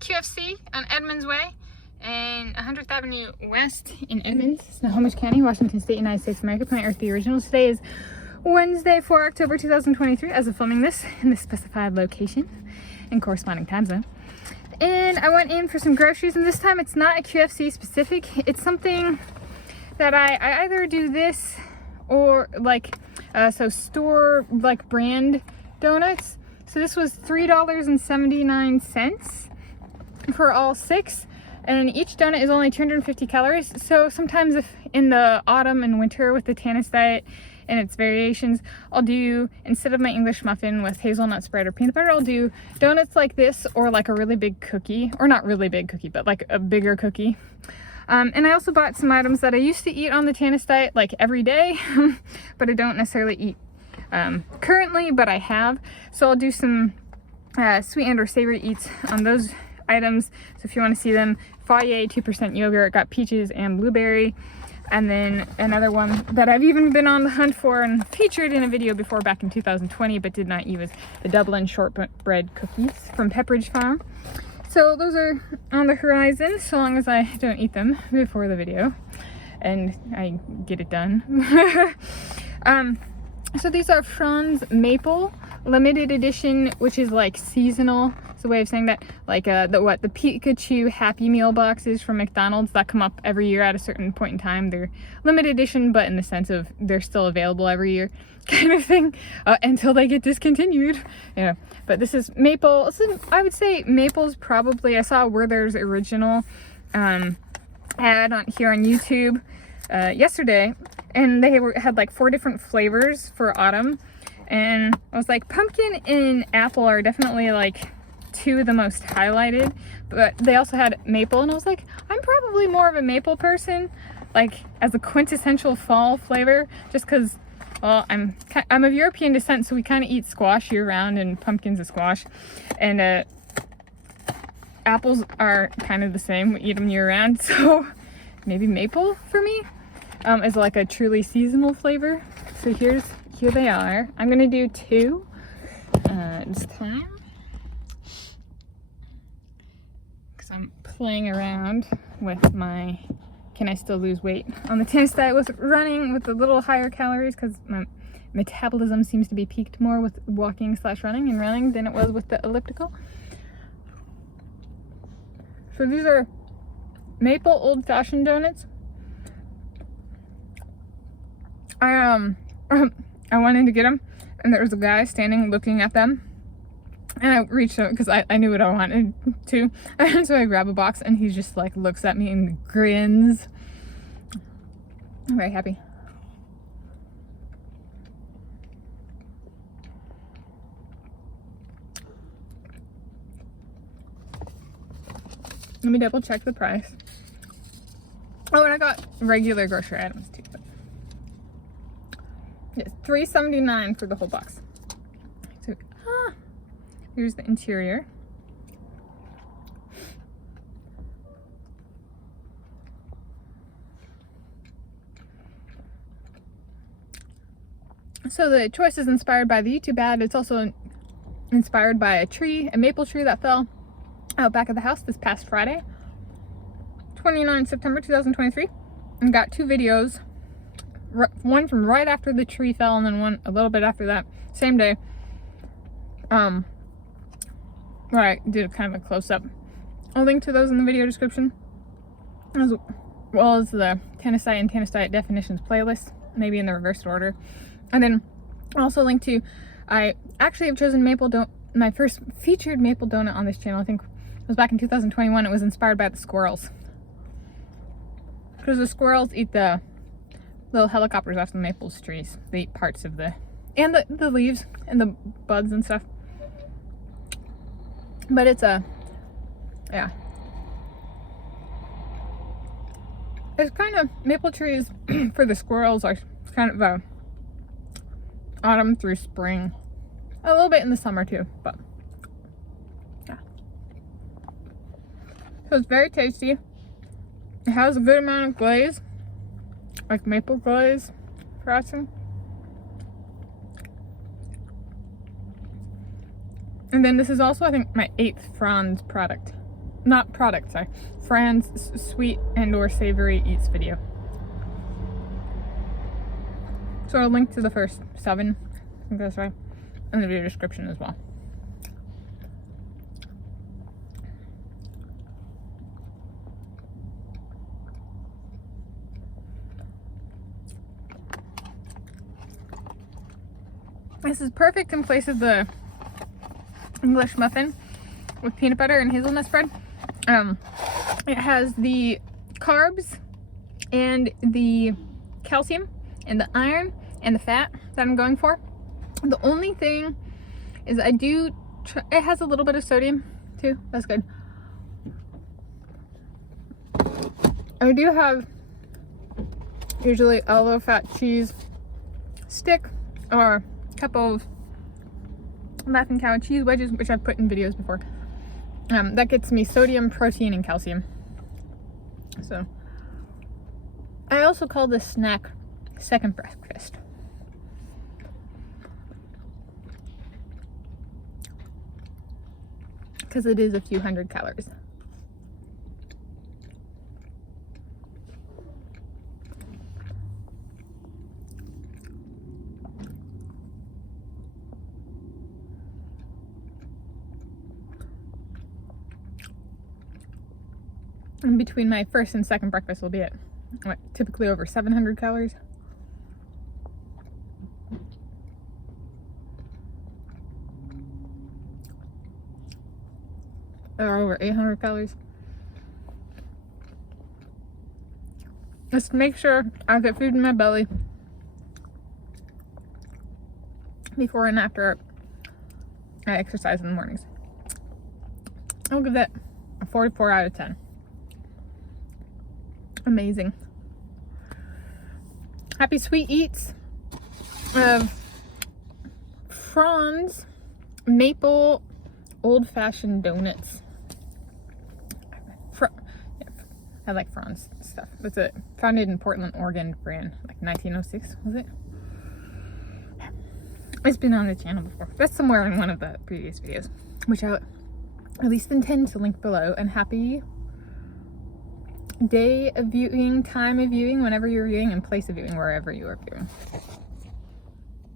QFC on Edmonds Way and 100th Avenue West in Edmonds, Snohomish County, Washington State, United States of America. Planet Earth, the original. Today is Wednesday, 4 October 2023, as of filming this in the specified location and corresponding time zone. And I went in for some groceries, and this time it's not a QFC specific. It's something that I either do this or like, so store like brand donuts. So this was $3.79 for all 6. And each donut is only 250 calories. So sometimes if in the autumn and winter with the Tanis Diet and its variations, I'll do, instead of my English muffin with hazelnut spread or peanut butter, I'll do donuts like this or like a really big cookie, or not really big cookie, but like a bigger cookie. And I also bought some items that I used to eat on the Tanis Diet like every day, but I don't necessarily eat currently, but I have. So I'll do some sweet and or savory eats on those items. So if you want to see them, Fayet 2% yogurt, got peaches and blueberry. And then another one that I've even been on the hunt for and featured in a video before back in 2020, but did not use, the Dublin shortbread cookies from Pepperidge Farm. So those are on the horizon, so long as I don't eat them before the video and I get it done. So these are Franz Maple limited edition, which is like seasonal. It's a way of saying that, like the Pikachu Happy Meal boxes from McDonald's that come up every year at a certain point in time. They're limited edition, but in the sense of they're still available every year kind of thing, until they get discontinued. Yeah, but this is maple. So I would say maple's probably, I saw Werther's original ad on here on YouTube yesterday, and they had like 4 different flavors for autumn, and I was like, pumpkin and apple are definitely like 2 of the most highlighted, but they also had maple, and I was like, I'm probably more of a maple person, like as a quintessential fall flavor, just because, well, I'm of European descent, so we kind of eat squash year round, and pumpkin's a squash, and apples are kind of the same, we eat them year round, so maybe maple for me is like a truly seasonal flavor. So here they are. I'm gonna do 2 this time, because I'm playing around with my can I still lose weight on the Tanis Diet with running with a little higher calories, because my metabolism seems to be peaked more with walking / running and running than it was with the elliptical. So these are maple old-fashioned donuts. I wanted to get them, and there was a guy standing looking at them, and I reached out because I knew what I wanted to, and so I grab a box, and he just like looks at me and grins. I'm very happy. Let me double check the price. Oh, and I got regular grocery items too. But it's $3.79 for the whole box. So here's the interior. So the choice is inspired by the YouTube ad. It's also inspired by a maple tree that fell out back of the house this past Friday, 29 September 2023, and got 2 videos. One from right after the tree fell, and then one a little bit after that, same day, where I did kind of a close-up. I'll link to those in the video description, as well as the Tanis Diet and Tanis Diet definitions playlist, maybe in the reversed order. And then I'll also link to, I actually have chosen my first featured maple donut on this channel, I think it was back in 2021. It was inspired by the squirrels, because the squirrels eat the little helicopters off the maple trees. They eat parts of the leaves and the buds and stuff. But it's yeah. It's kind of, maple trees for the squirrels are kind of a autumn through spring. A little bit in the summer too, but yeah. So it's very tasty. It has a good amount of glaze, like maple glaze frosting. And then this is also, I think, my 8th Franz product. not product, sorry, Franz sweet and or savory eats video. So I'll link to the first 7, I think that's right, in the video description as well. This is perfect in place of the English muffin with peanut butter and hazelnut spread. It has the carbs and the calcium and the iron and the fat that I'm going for. The only thing is it has a little bit of sodium too. That's good. I do have usually a low fat cheese stick or a couple of Laughing Cow cheese wedges, which I've put in videos before. That gets me sodium, protein, and calcium. So I also call this snack second breakfast. Because it is a few hundred calories. And between my first and second breakfast will be at typically over 700 calories. Or over 800 calories. Just make sure I get food in my belly before and after I exercise in the mornings. I'll give that a 44 out of 10. Amazing. Happy sweet eats of Franz maple old-fashioned donuts. I like Franz stuff. It's a founded in Portland, Oregon brand, like 1906, was it? It's been on the channel before. That's somewhere in one of the previous videos, which I at least intend to link below. And happy day of viewing, time of viewing, whenever you're viewing, and place of viewing, wherever you are viewing.